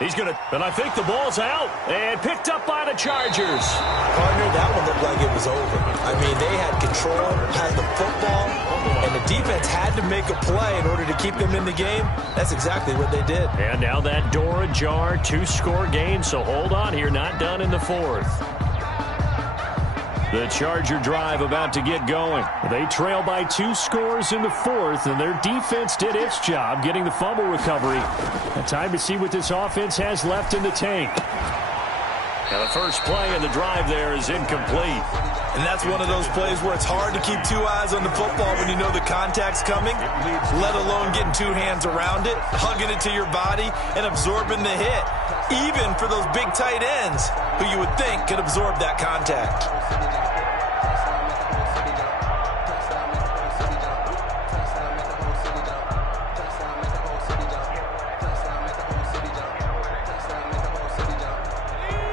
He's going to, and I think the ball's out. And picked up by the Chargers. Partner, that one looked like it was over. I mean, they had control, had the football, and the defense had to make a play in order to keep them in the game. That's exactly what they did. And now that door ajar, 2-score game, so hold on here, not done in the 4th. The Charger drive about to get going. They trail by 2 scores in the 4th, and their defense did its job getting the fumble recovery. A time to see what this offense has left in the tank. Now the first play of the drive there is incomplete. And that's one of those plays where it's hard to keep 2 eyes on the football when you know the contact's coming, let alone getting 2 hands around it, hugging it to your body, and absorbing the hit, even for those big tight ends who you would think could absorb that contact.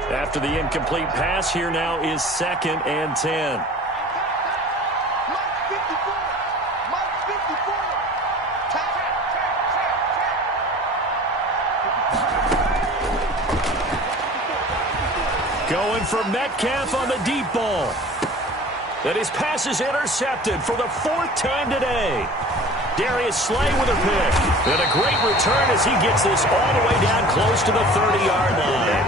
After the incomplete pass, here now is 2nd and 10. Going for Metcalf on the deep ball. And his pass is intercepted for the 4th time today. Darius Slay with a pick. And a great return as he gets this all the way down close to the 30-yard line.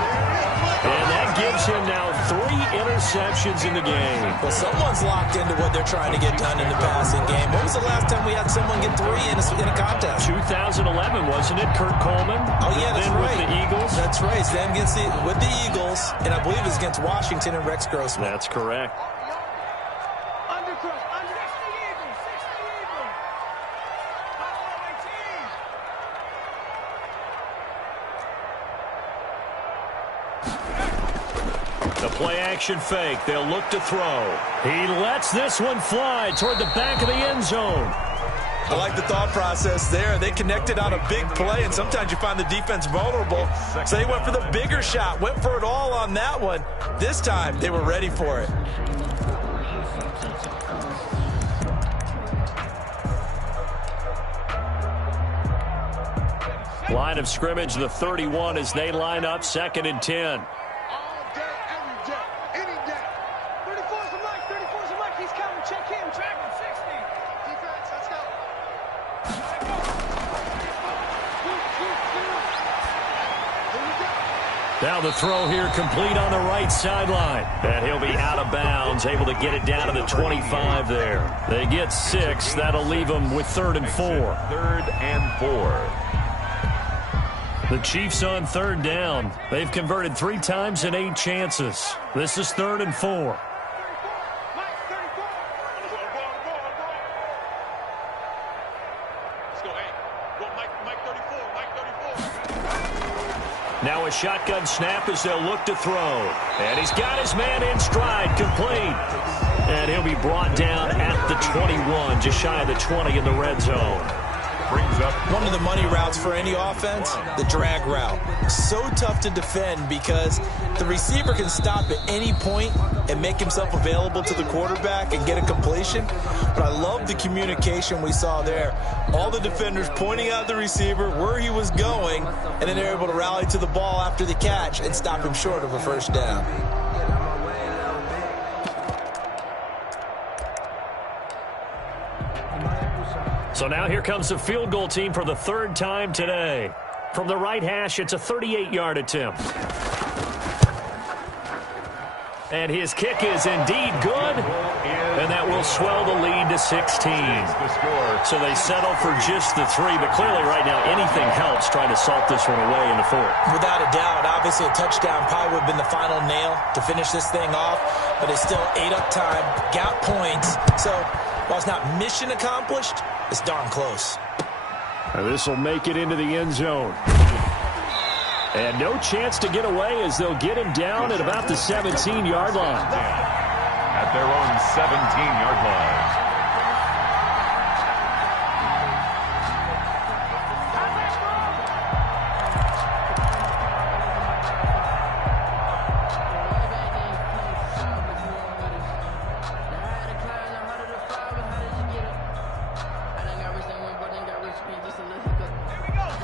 And that gives him now 3 interceptions in the game. Well, someone's locked into what they're trying to get done in the passing game. When was the last time we had someone get 3 in a contest? 2011, wasn't it? Kurt Coleman. Oh, yeah, that's right. With the Eagles. That's right. It's them with the Eagles, and I believe it's against Washington and Rex Grossman. That's correct. The play-action fake. They'll look to throw. He lets this one fly toward the back of the end zone. I like the thought process there. They connected on a big play, and sometimes you find the defense vulnerable. So they went for the bigger shot, went for it all on that one. This time, they were ready for it. Line of scrimmage, the 31 as they line up, 2nd and 10. Now the throw here complete on the right sideline. And he'll be out of bounds, able to get it down to the 25 there. They get 6. That'll leave them with 3rd and 4. 3rd and 4. The Chiefs on 3rd down. They've converted 3 times in 8 chances. This is 3rd and 4. Now a shotgun snap as they'll look to throw. And he's got his man in stride, complete. And he'll be brought down at the 21, just shy of the 20 in the red zone. Brings up one of the money routes for any offense, the drag route. So tough to defend because the receiver can stop at any point and make himself available to the quarterback and get a completion. But I love the communication we saw there. All the defenders pointing out the receiver where he was going, and then they're able to rally to the ball after the catch and stop him short of a first down. So now here comes the field goal team for the 3rd time today. From the right hash, it's a 38-yard attempt. And his kick is indeed good. And that will swell the lead to 16. So they settle for just the 3. But clearly right now anything helps trying to salt this one away in the 4th. Without a doubt, obviously a touchdown probably would have been the final nail to finish this thing off. But it's still 8 up time, got points. So while it's not mission accomplished, it's darn close. This will make it into the end zone. And no chance to get away as they'll get him down at about the 17-yard line. At their own 17-yard line.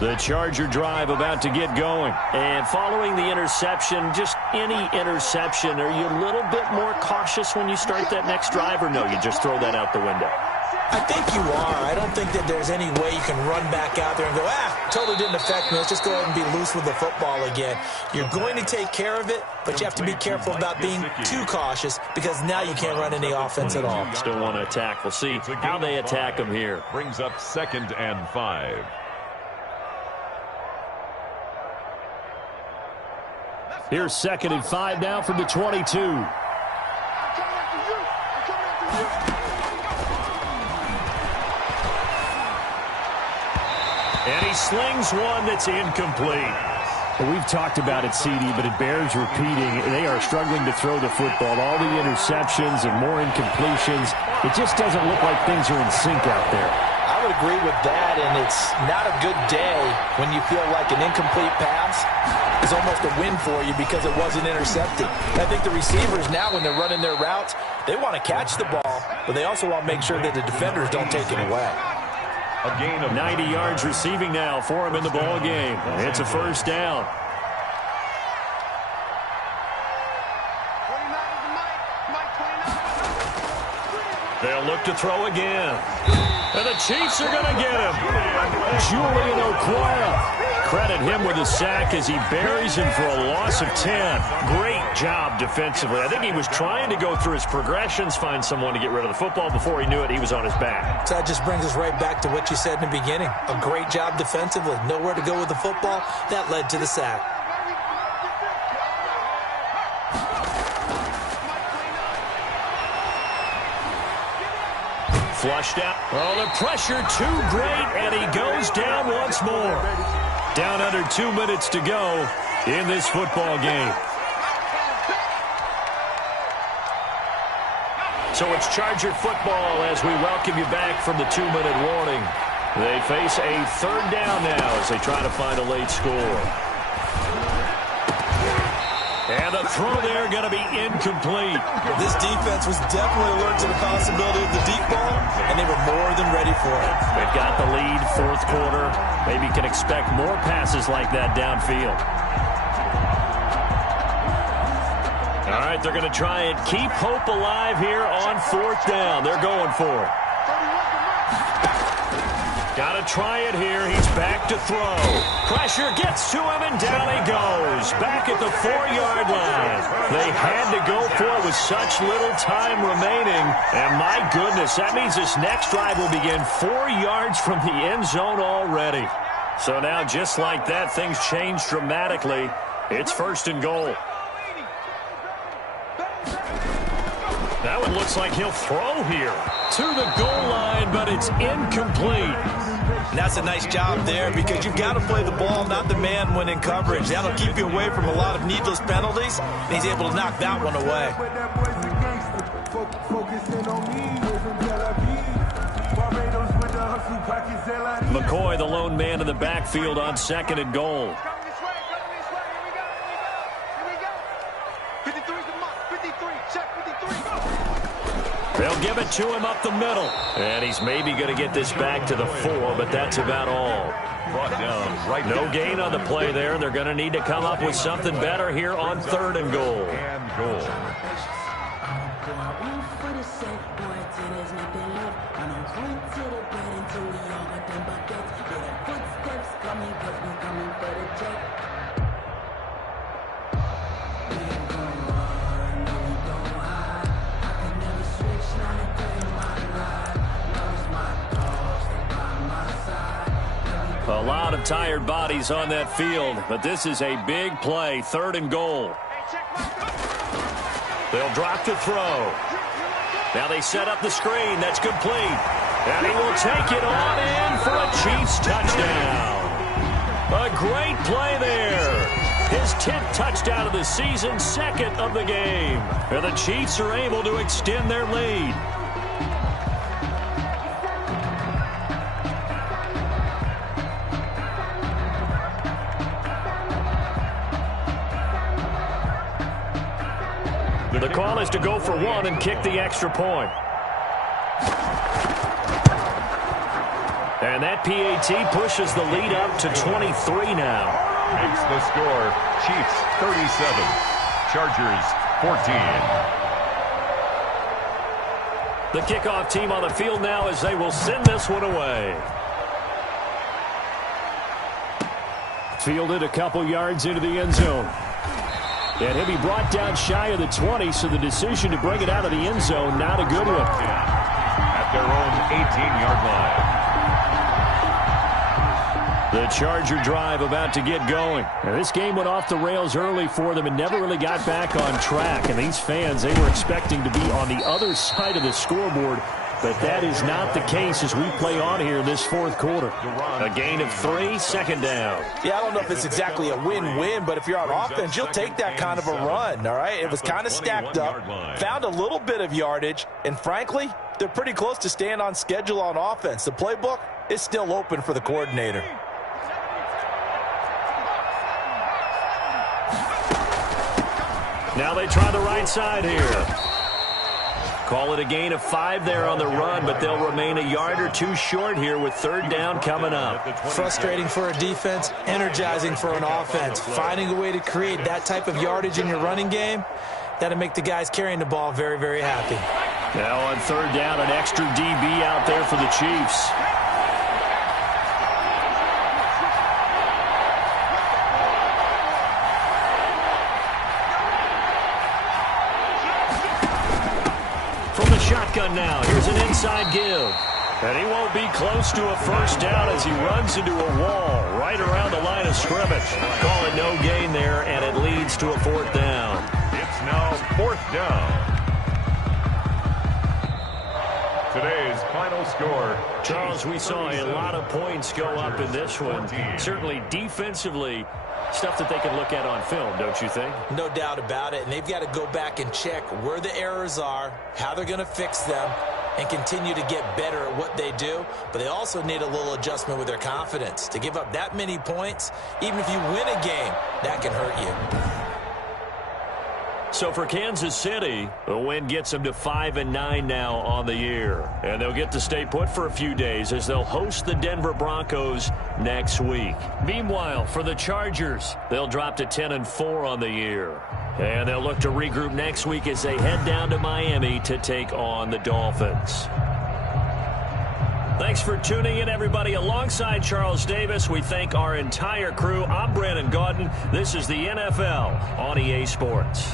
The Charger drive about to get going. And following the interception, just any interception, are you a little bit more cautious when you start that next drive, or no, you just throw that out the window? I think you are. I don't think that there's any way you can run back out there and go, totally didn't affect me. Let's just go ahead and be loose with the football again. You're going to take care of it, but you have to be careful about being too cautious because now you can't run any offense at all. Still want to attack. We'll see how they attack them here. Brings up 2nd and 5. Here's 2nd and 5 now from the 22. And he slings one that's incomplete. We've talked about it, CD, but it bears repeating. They are struggling to throw the football. All the interceptions and more incompletions. It just doesn't look like things are in sync out there. I would agree with that, and it's not a good day when you feel like an incomplete pass is almost a win for you because it wasn't intercepted. I think the receivers now, when they're running their routes, they want to catch the ball, but they also want to make sure that the defenders don't take it away. A gain of 90 yards receiving now for him in the ball game. It's a first down. They'll look to throw again. And the Chiefs are going to get him. Julian Okwara. Credit him with a sack as he buries him for a loss of 10. Great job defensively. I think he was trying to go through his progressions, find someone to get rid of the football. Before he knew it, he was on his back. So that just brings us right back to what you said in the beginning. A great job defensively. Nowhere to go with the football. That led to the sack. Flushed out. Oh, the pressure too great, and he goes down once more. Down under 2 minutes to go in this football game. So it's Charger football as we welcome you back from the 2-minute warning. They face a 3rd down now as they try to find a late score. And the throw there going to be incomplete. This defense was definitely alert to the possibility of the deep ball, and they were more than ready for it. They've got the lead, 4th quarter. Maybe can expect more passes like that downfield. All right, they're going to try and keep hope alive here on 4th down. They're going for it. Got to try it here. He's back to throw. Pressure gets to him, and down he goes. Back at the 4-yard line. They had to go for it with such little time remaining. And my goodness, that means this next drive will begin 4 yards from the end zone already. So now, just like that, things change dramatically. It's 1st and goal. That one looks like he'll throw here to the goal line, but it's incomplete. And that's a nice job there because you've got to play the ball, not the man when in coverage. That'll keep you away from a lot of needless penalties, and he's able to knock that one away. McCoy, the lone man in the backfield on 2nd and goal. They'll give it to him up the middle. And he's maybe going to get this back to the 4, but that's about all. Brought down right. No gain on the play there. They're going to need to come up with something better here on 3rd and goal. A lot of tired bodies on that field, but this is a big play. 3rd and goal. They'll drop to throw. Now they set up the screen. That's complete. And he will take it on in for a Chiefs touchdown. A great play there. 10th touchdown of the season, second of the game. And the Chiefs are able to extend their lead. The call is to go for one and kick the extra point. And that PAT pushes the lead up to 23 now. Makes the score Chiefs 37, Chargers 14. The kickoff team on the field now as they will send this one away. Fielded a couple yards into the end zone. And he'll be brought down shy of the 20, so the decision to bring it out of the end zone, not a good one. At their own 18-yard line. The Charger drive about to get going. Now, this game went off the rails early for them and never really got back on track. And these fans, they were expecting to be on the other side of the scoreboard. But that is not the case as we play on here in this fourth quarter. A gain of 3, second down. Yeah, I don't know if it's exactly a win-win, but if you're on offense, you'll take that kind of a run, all right? It was kind of stacked up, found a little bit of yardage, and frankly, they're pretty close to staying on schedule on offense. The playbook is still open for the coordinator. Now they try the right side here. Call it a gain of 5 there on the run, but they'll remain a yard or two short here with third down coming up. Frustrating for a defense, energizing for an offense. Finding a way to create that type of yardage in your running game, that'll make the guys carrying the ball very, very happy. Now on third down, an extra DB out there for the Chiefs. Shotgun now. Here's an inside give. And he won't be close to a first down as he runs into a wall right around the line of scrimmage. Call it no gain there, and it leads to a fourth down. It's now fourth down. Today's final score. Charles, we saw a lot of points go up in this one. Certainly defensively, stuff that they can look at on film, don't you think? No doubt about it, and they've got to go back and check where the errors are, how they're going to fix them, and continue to get better at what they do. But they also need a little adjustment with their confidence. To give up that many points, even if you win a game, that can hurt you. So for Kansas City, the win gets them to 5-9 now on the year. And they'll get to stay put for a few days as they'll host the Denver Broncos next week. Meanwhile, for the Chargers, they'll drop to 10-4 on the year. And they'll look to regroup next week as they head down to Miami to take on the Dolphins. Thanks for tuning in, everybody. Alongside Charles Davis, we thank our entire crew. I'm Brandon Gaudin. This is the NFL on EA Sports.